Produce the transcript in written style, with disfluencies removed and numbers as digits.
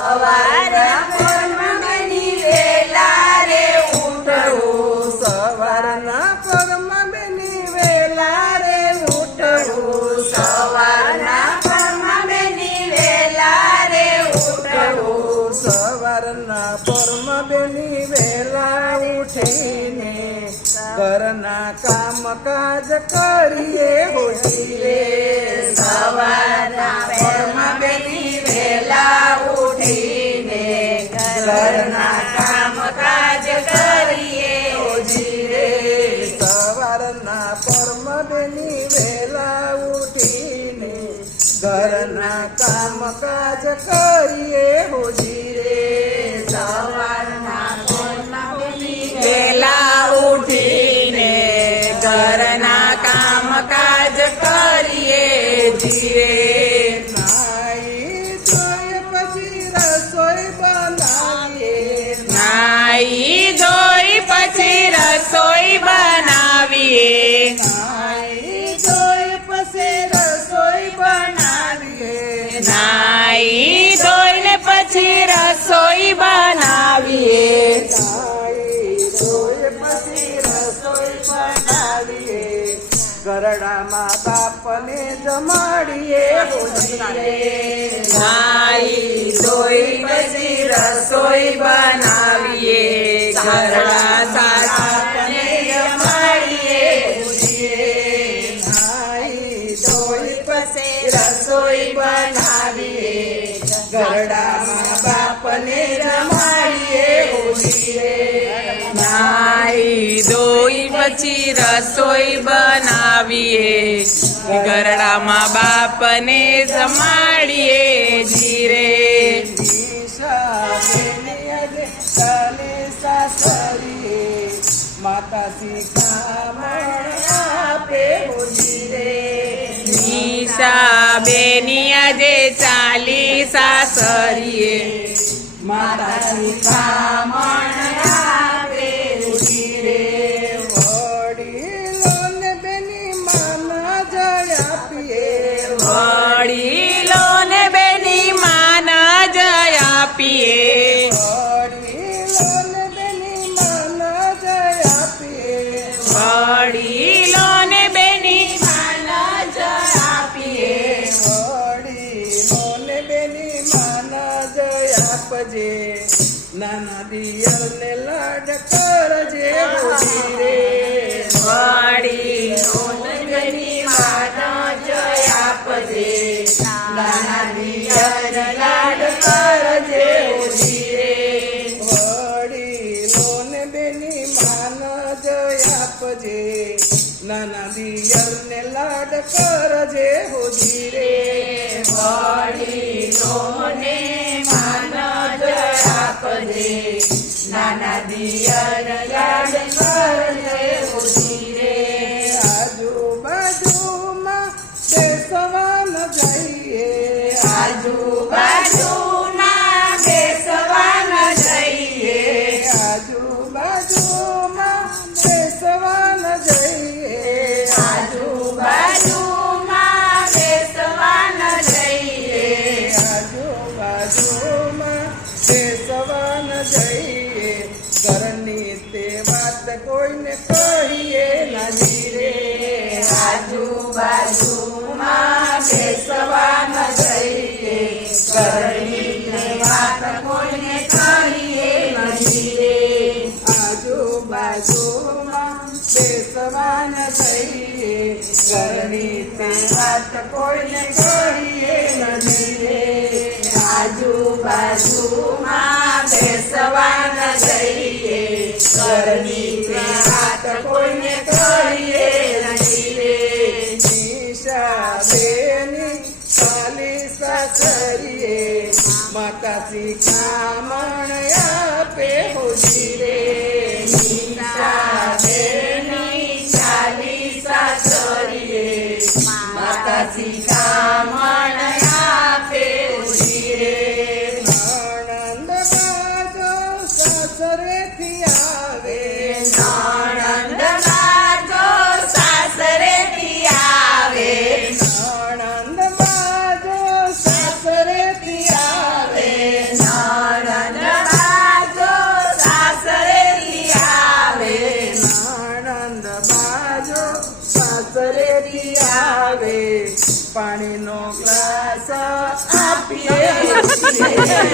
સવારના પોરમાં બેની વેલા રે ઉઠવું, સવારના પોરમાં બેની વેલા રે ઉઠવું, સવારના પોરમાં બેની વેલા રે ઉઠવું, સવારના પોરમાં બેની વેલા ઉઠીને ઘરના કામકાજ કરીએ હોઈએ. સવારના પોરમાં બેની વેલા ઉઠીને ઘરના કામકાજ કરીએ હોજીએ. સવારના પોરમાં બેની વેલા ઉઠીને ઘરના કામકાજ કરીએ હોજીએ. સવારના પોરમાં બેની વેલા ઉઠીને ઘરના કામકાજ કરીએ ધીરે. નાઈ ધોઈ પછી રસોઈ બનાવીએ, નાઈ ધોઈ પછી રસોઈ બનાવીએ, નાઈ ધોઈ પછી રસોઈ બનાવીએ, નાઈ ધોઈને પછી રસોઈ બનાવીએ, નાઈ ધોઈ પછી રસોઈ બનાવીએ. ઘરડામાં બાપને જમાડીએ હોજીએ. નાઈ ધોઈ પછી રસોઈ બનાવીએ, ઘરડા સાસુને જમાડીએ હોજીએ. નાઈ ધોઈ પછી રસોઈ બનાવીએ, ઘરડામાં બાપને જમાડીએ હોજીએ. નાઈ ધોઈ પછી રસોઈ બનાવીએ, ઘરડામાં બાપને જમાડીએ ધીરે. માતા શિખામણ આપે હોજીએ. નિશા બેની આજે ચાલી સાસરીએ, માતા શિખામણ આપે હોજીએ. વડીલોને બેની માના જય આપીએ, વડીલોને બેની માના જય આપીએ, વડીલોને બેની માના જય આપીએ. વડીલોને બેની માના જય આપીએ, વડીલોને બેની માના જય આપજે. નાના દિયરને લાડ કરજે હોજીએ. વડીલોને બેની માના જય આપજે, નાના દિયરને લાડ કરજે હોજીએ. વડીલોને બેની માના જય આપજે. નાના દિયરને લાડ કરજે હોજીએ. વડીલોને માના જય આપજે, નાના દિયરને લાડ કરજે હોજીએ. આજુબાજુમાં બેસવા ન જઈએ, આજુબાજુમાં બેસવા ન જઈએ, આજુબાજુમાં બેસવા ન જઈએ, આજુબાજુમાં બેસવા ન જઈએ, આજુબાજુમાં બેસવા ન જઈએ. ઘરની તે વાત કોઈને કહીએ નથી રે. આજુબાજુમાં બેસવા ન જઈએ, ઘરની વાત કોઈને કહીએ નહીં રે. આજુબાજુમાં બેસવા ન જઈએ, ઘરની તે વાત કોઈને કહીએ નથી રે. આજુબાજુમાં બેસવા ન જઈએ, ઘરની વાત કોઈને કહીએ નહીં રે. નિશા બેની ચાલી સાસરીએ, માતા શિખામણ આપે હોજીએ. નિશા બેની ચાલી સાસરીએ, માતા શિખામણ આપે હોજીએ. આનંદ બાજો સાસરેથી આવે, નણંદ બાજો સાસરેથી આવે, આનંદ બાજો સાસરેથી આવે. આપીએ છીએ.